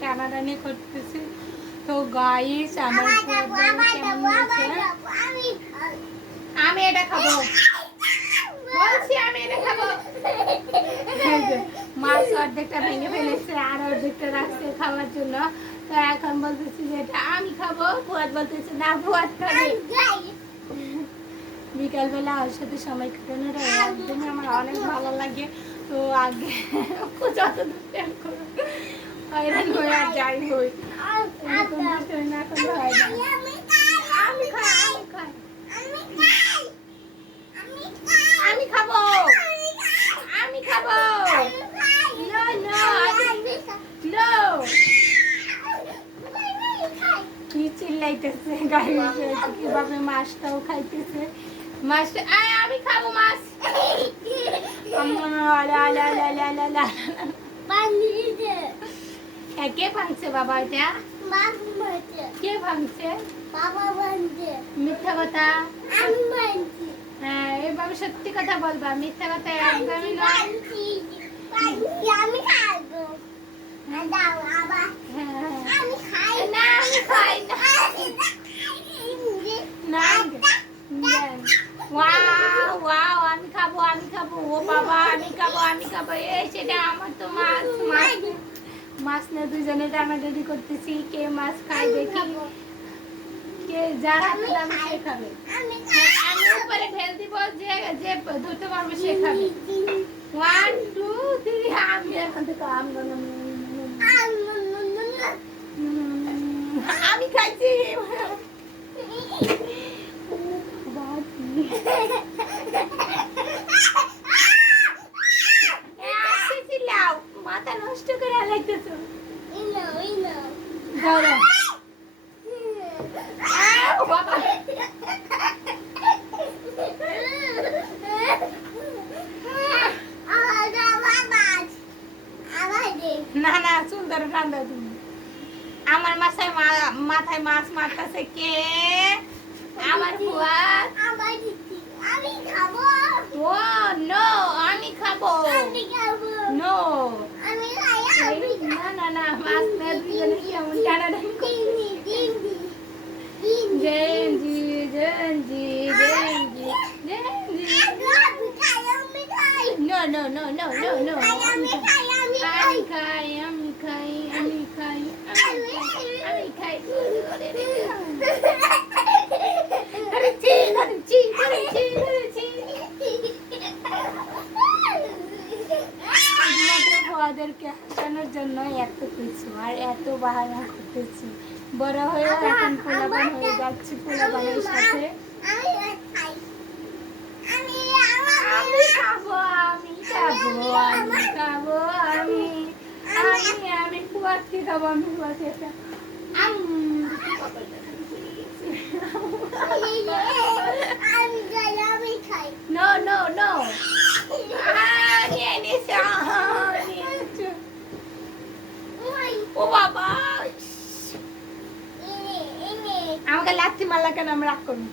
টানাটানি করতেছি। তো গাইস আমার কেমন হয়েছে? আমি এটা খাবো বলছি, আমি এটা খাবো। মাছ অর্ধেকটা ভেঙে ফেলেছে আর অর্ধেকটা রাখছে খাওয়ার জন্য। তো এখন বলতেছি যে এটা আমি খাবো, ফুয়াদ বলতেছে না ফুয়াদ খাবে। বিকালবেলা ওর সাথে সময় কাটানোটা একদমই আমার অনেক ভালো লাগে। তো আগে যত দুষ্টান করো হয়রান হয়ে আর যাই হই এরকম দুষ্টামি না করলে হয় না। আমি খাই, আমি খাবো, আমি খাবো। No, no, no. কি চিল্লাইতেছে গাইস, কিভাবে মাছটাও খাইতেছে। মাছটা আমি খাবো মাছ। কে ভাঙছে বাবা এটা? কে ভাঙছে? মিথ্যা কথা। হ্যাঁ, এভাবে সত্যি কথা বলবা, মিথ্যা কথা একদমই নয়। আমি খাবো আমি খাই না, আমি খাই না। ওয়াও ওয়াও, আমি খাবো, আমি খাবো। ও বাবা, আমি খাবো, আমি খাবো। এই সেটা আমার তো মাছ, মাছ না দুজনে টানাটানি করতেছি কে মাছ খায় দেখি। কে যার হাতে যাবে সে খাবে। আমি উপরে ঢেল দিব, যে যে ধরতে পারবে সে খাবে। 1 2 3 আমি এখন থেকে আমি খাইছি। মাথা নষ্ট করে লাগতেছ। না না, সুন্দর রান্না তুমি। আমার মাথায় মাছ মারতেছে কে? আমার ফুয়াদ। আমি খাবো। ও নো, আমি খাবো। নো, না না না, মাছ না দুজনে কেমন টানাটানি করতেছে। Gen Z gen Z gen Z gen Z. No no no no no no, আমি খাই, আমি খাই, আমি খাই, আমি খাই, আমি খাই। ওদেরকে হাসানোর জন্য এত কিছু আর এত বাহানা করতেছি। বড় হয়ে এখন পোলাপান হয়ে যাচ্ছি পোলাপানের সাথে। আমি খাবো, আমি খাবো, আমি খাবো, আমি আমি আমি কুয়াতে খাবো, আমি কুয়াতে No, no, no. ও বাবা, আমাকে লাথি মারলা কেন? আমি রাগ করবো।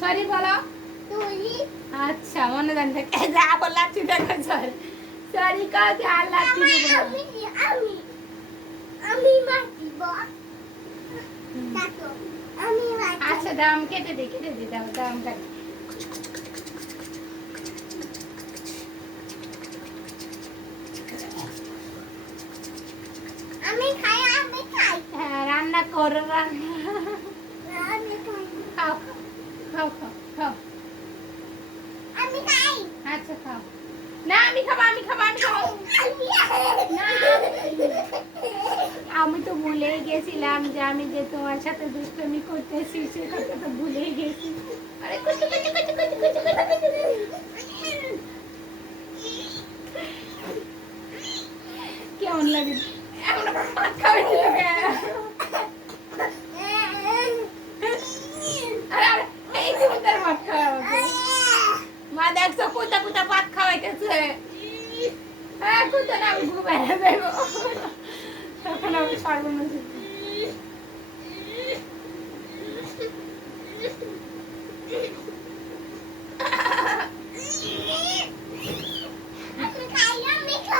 সরি বলো। আচ্ছা, মনে জানি থাকে আবার লাথি দেখো। সরি সরি কাকে আর লাথি দেবো না। আচ্ছা দাম কেটে দিই, দাও দাম কাটি। হ্যাঁ, রান্না করো, খাও খাও খাও খাও। আচ্ছা খাও। না আমি খাবো, আমি খাবো, আমি খাবো। আমি তো ভুলেই গেছিলাম যে আমি যে তোমার সাথে দুষ্টুমি করতেছি সে কথা তো ভুলেই গেছি। আরে কেমন লাগে? এখন আবার ভাত খাওয়াই দিল কেন? এই সুন্দর ভাত খাওয়াবে মা, দেখছো কোথা কোথা ভাত খাওয়াইতেছে। হ্যাঁ কোথা না, আমি ঘুমাই দেবো তখন আমি ছাড়বো না।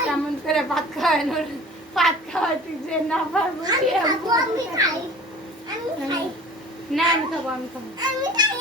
কেমন করে ভাত খাওয়ানোর, ভাত খাওয়াতে যে না পারবো আমি খাবো, আমি খাই। আমি খাই। না আমি খাবো, আমি খাবো। আমি খাই,